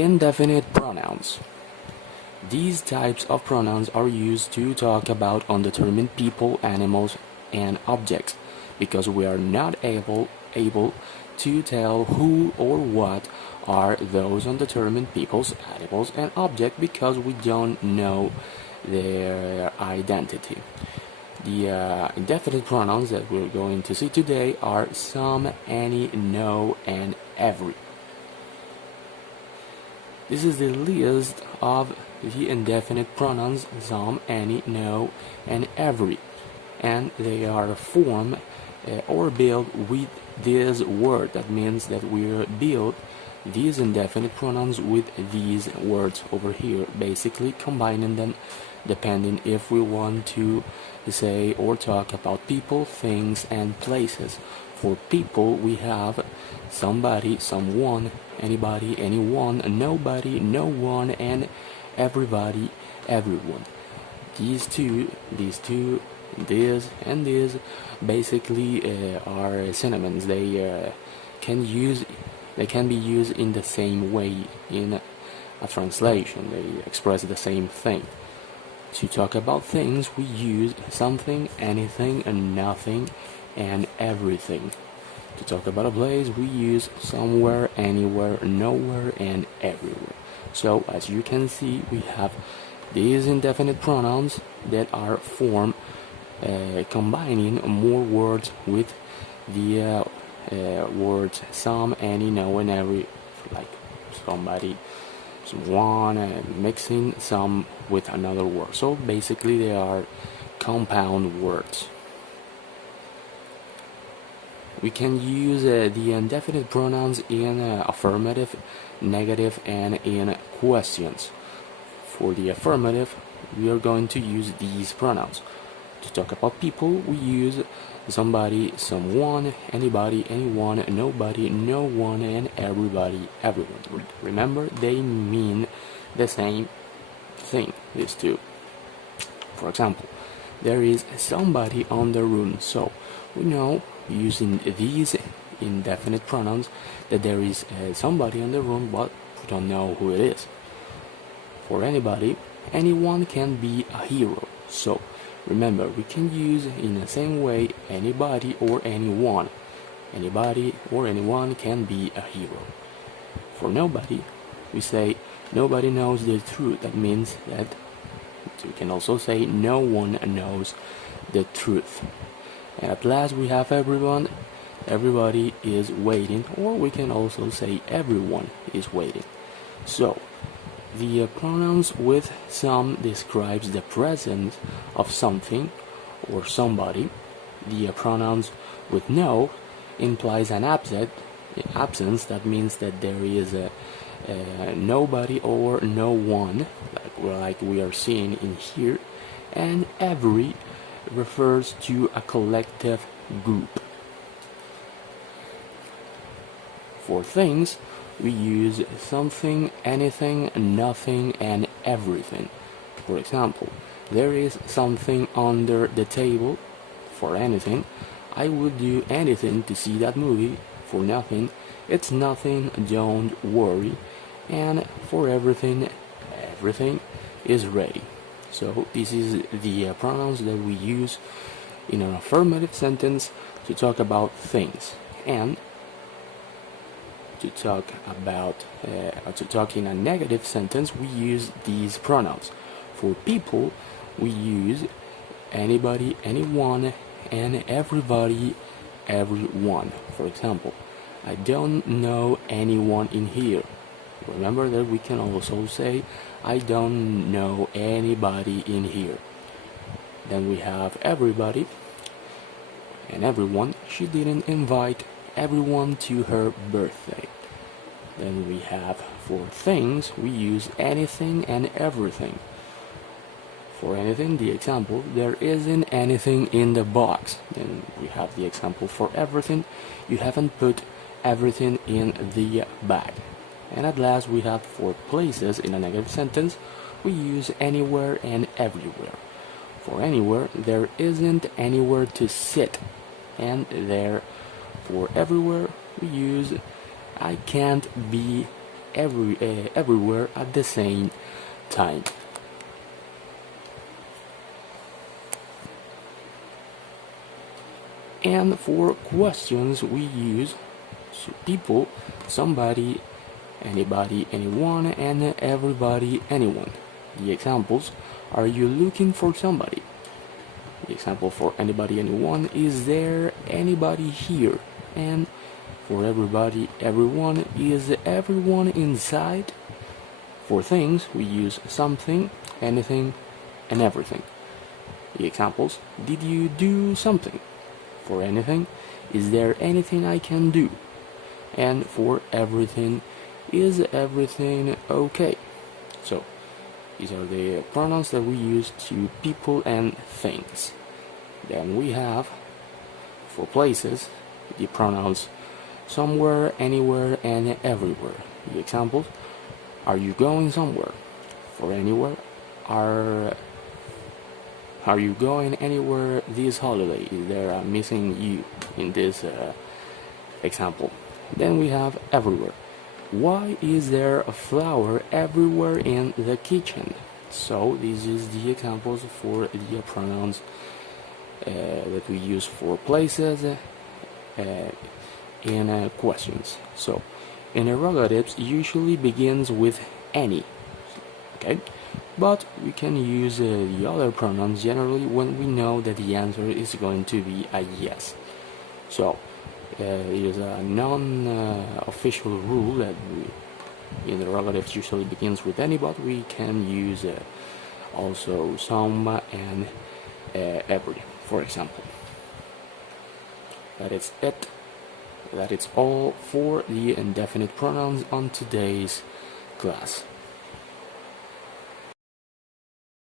Indefinite pronouns. These types of pronouns are used to talk about undetermined people, animals, and objects because we are not able to tell who or what are those undetermined peoples, animals, and objects because we don't know their identity. The indefinite pronouns that we're going to see today are some, any, no, and every. This is the list of the indefinite pronouns some, any, no, and every, and they are formed or built with this word. That means that we build these indefinite pronouns with these words over here, basically combining them depending if we want to say or talk about people, things, and places. For people, we have somebody, someone, anybody, anyone, nobody, no one, and everybody, everyone. These two, this, and this basically are synonyms. They can be used in the same way in a translation. They express the same thing. To talk about things, we use something, anything, and nothing, and everything. To talk about a place, we use somewhere, anywhere, nowhere, and everywhere. So, as you can see, we have these indefinite pronouns that are formed combining more words with the words some, any, no, and every, like somebody, someone, and mixing some with another word. So basically they are compound words. We can use the indefinite pronouns in affirmative, negative, and in questions. For the affirmative, we are going to use these pronouns. To talk about people, we use somebody, someone, anybody, anyone, nobody, no one, and everybody, everyone. Remember, they mean the same thing, these two. For example, there is somebody on the room, so we know using these indefinite pronouns that there is somebody in the room, but we don't know who it is. For anybody, anyone can be a hero, so remember, we can use in the same way anybody or anyone. Anybody or anyone can be a hero. For nobody, we say nobody knows the truth. That means that we can also say no one knows the truth. And at last we have everyone. Everybody is waiting, or we can also say everyone is waiting. So the pronouns with some describes the presence of something or somebody. The pronouns with no implies an absence. That means that there is a nobody or no one, like we are seeing in here. And every refers to a collective group. For things, we use something, anything, nothing, and everything. For example, there is something under the table. For anything, I would do anything to see that movie. For nothing, it's nothing, don't worry. And for everything, everything is ready. So this is the pronouns that we use in an affirmative sentence to talk about things. And to talk in a negative sentence, we use these pronouns. For people, we use anybody, anyone, and everybody, everyone. For example, I don't know anyone in here. Remember that we can also say I don't know anybody in here. Then we have everybody and everyone. She didn't invite everyone to her birthday. Then we have for things, we use anything and everything. For anything, the example, there isn't anything in the box. Then we have the example for everything, you haven't put everything in the bag. And at last we have for places in a negative sentence, we use anywhere and everywhere. For anywhere, there isn't anywhere to sit. And there, for everywhere, we use I can't be everywhere at the same time. And for questions, we use people, somebody, anybody, anyone, and everybody, anyone. The examples: are you looking for somebody? The example for anybody, anyone: is there anybody here? And for everybody, everyone: is everyone inside? For things, we use something, anything, and everything. The examples: did you do something? For anything, is there anything I can do? And for everything, is everything okay? So these are the pronouns that we use to people and things. Then we have, for places, the pronouns somewhere, anywhere, and everywhere. The examples: are you going somewhere? For anywhere, are you going anywhere this holiday? Is there a missing you in this example? Then we have everywhere. Why is there a flower everywhere in the kitchen? So this is the examples for the pronouns that we use for places in questions. So interrogatives usually begins with any, okay? But we can use the other pronouns generally when we know that the answer is going to be a yes. So it is a non-official rule that interrogatives usually begins with any, but we can use also some and every, for example. That is it. That is all for the indefinite pronouns on today's class.